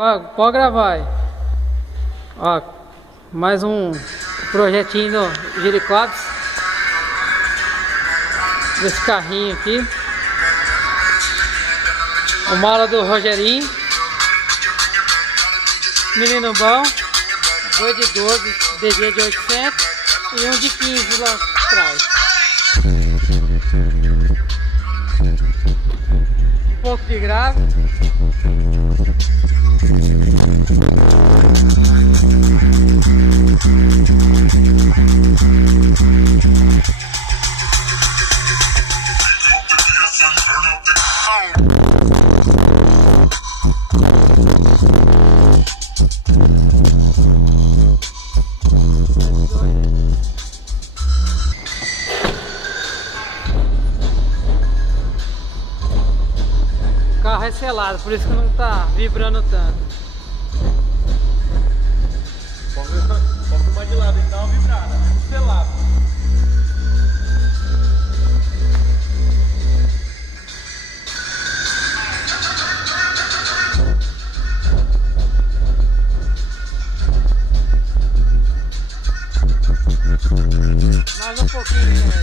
Ó, pode gravar aí. Ó, mais um projetinho do Giricópolis. Desse carrinho aqui. O mala do Rogerinho. Menino bom. 2 de 12, DG de 800 e um de 15 lá atrás. Um pouco de grave. O carro é selado, por isso que não tá vibrando tanto. Vamos mais de lado, então vibrada, né? Selado. Mais um pouquinho, né?